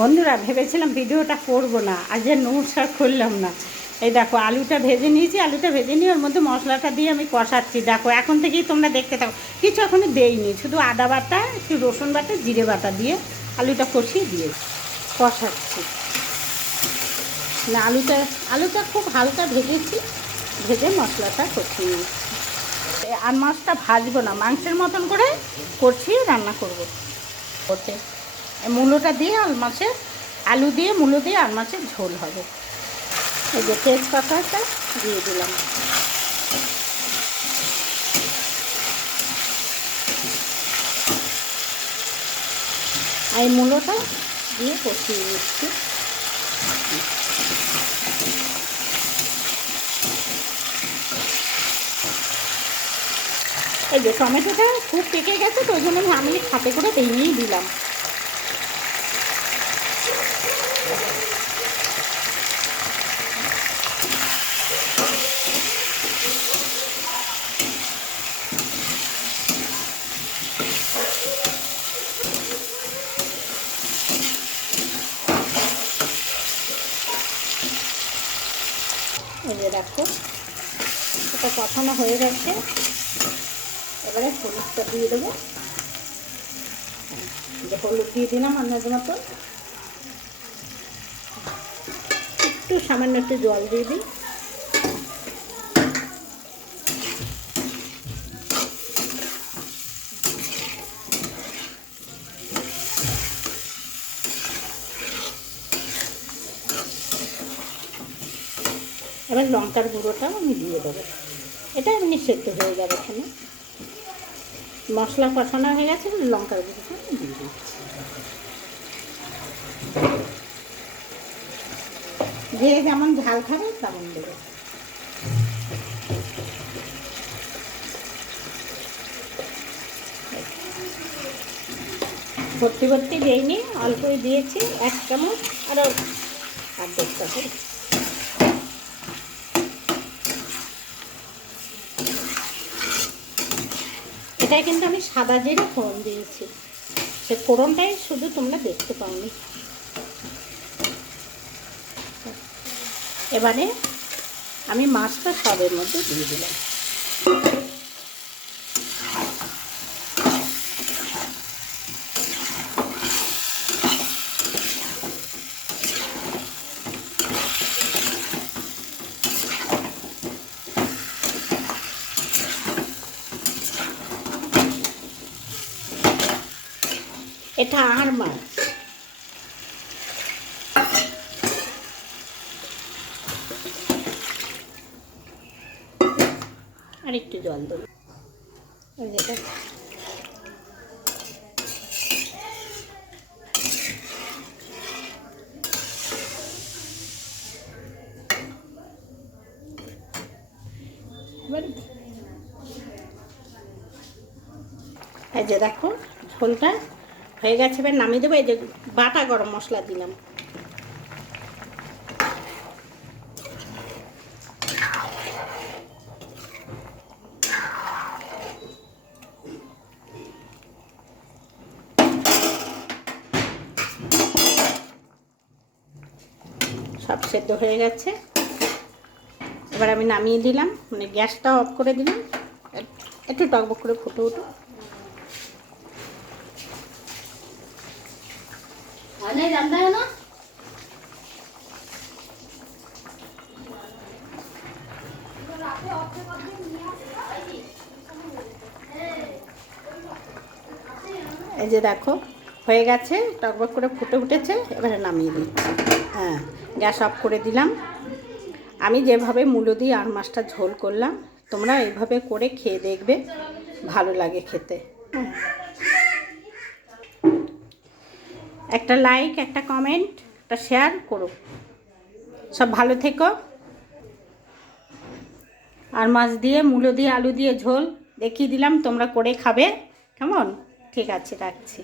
বন্ধুরা ভেবেছিলাম ভিডিওটা করবো না, আজ আর নমস্কার করলাম না। এই দেখো আলুটা ভেজে নিয়েছি, আলুটা ভেজে নিয়ে ওর মধ্যে মশলাটা দিয়ে আমি কষাচ্ছি। দেখো এখন থেকেই তোমরা দেখতে থাকো, কিছু এখনই দেইনি, শুধু আদা বাটা, একটু রসুন বাটা, জিরে বাটা দিয়ে আলুটা কষিয়ে দিয়ে কষাচ্ছি। না আলুটা খুব হালকা ভেজেছি, ভেজে মশলাটা কষিয়ে নিচ্ছি। আর মাছটা ভাজবো না, মাংসের মতন করে কষিয়ে রান্না করবো। ওতে মূলোটা দিয়ে আর মাছের আলু দিয়ে মূলো দিয়ে আর মাছের ঝোল হবে। এই যে তেজপাতাটা দিয়ে দিলাম। এই মূলোটা দিয়ে কষিয়ে নিচ্ছি। এই যে টমেটোটা খুব পেকে গেছে, তো ওই জন্য আমি হাতে করে ভেঙেই দিলাম। এই যে দেখো এটা কষানো হয়ে গেছে, এবারে হলুদটা দিয়ে দেবো। যে হলুদ দিয়ে দিলাম আন্দাজ মতো, একটু সামান্য একটু জল দিয়ে দিই। এবার লঙ্কার গুঁড়োটাও আমি দিয়ে দেবো, এটা এমনি সেদ্ধ হয়ে যাবে। এখানে মশলা কষানো হয়ে গেছে, লঙ্কার গুঁড়োটা আমি দিয়ে দিচ্ছি। যে যেমন ঝাল খাবে তেমন দেবে। ভর্তি ভর্তি দিইনি, অল্পই দিয়েছি, 1 চামচ আরও অর্ধেকটা করে। এটাই কিন্তু আমি সাদা জিরে ফোড়ন দিয়েছি, সে ফোড়নটাই শুধু তোমরা দেখতে পাওনি। এবারে আমি মাছটা সবের মধ্যে দিয়ে দিলাম। এটা আর মাছ, আর একটু জল দেবো। যেটা এই যে দেখো ঝোলটা হয়ে গেছে, এবার নামিয়ে দেবো। এই যে বাটা গরম মশলা দিলাম। সব সেদ্ধ হয়ে গেছে, এবার আমি নামিয়ে দিলাম, মানে গ্যাসটা অফ করে দিলাম। একটু টকবক করে ফুটে উঠো। এই যে দেখো হয়ে গেছে, টকবক করে ফুটে উঠেছে, এবারে নামিয়ে দিচ্ছি। হ্যাঁ, গ্যাস অফ করে দিলাম। আমি যেভাবে মূলো দিয়ে আর মাছটা ঝোল করলাম, তোমরা এইভাবে করে খেয়ে দেখবে, ভালো লাগে খেতে। একটা লাইক, একটা কমেন্ট, একটা শেয়ার করো। সব ভালো থেকো। আর মাছ দিয়ে মূলো দিয়ে আলু দিয়ে ঝোল দেখিয়ে দিলাম, তোমরা করে খাবে কেমন। ঠিক আছে, রাখছি।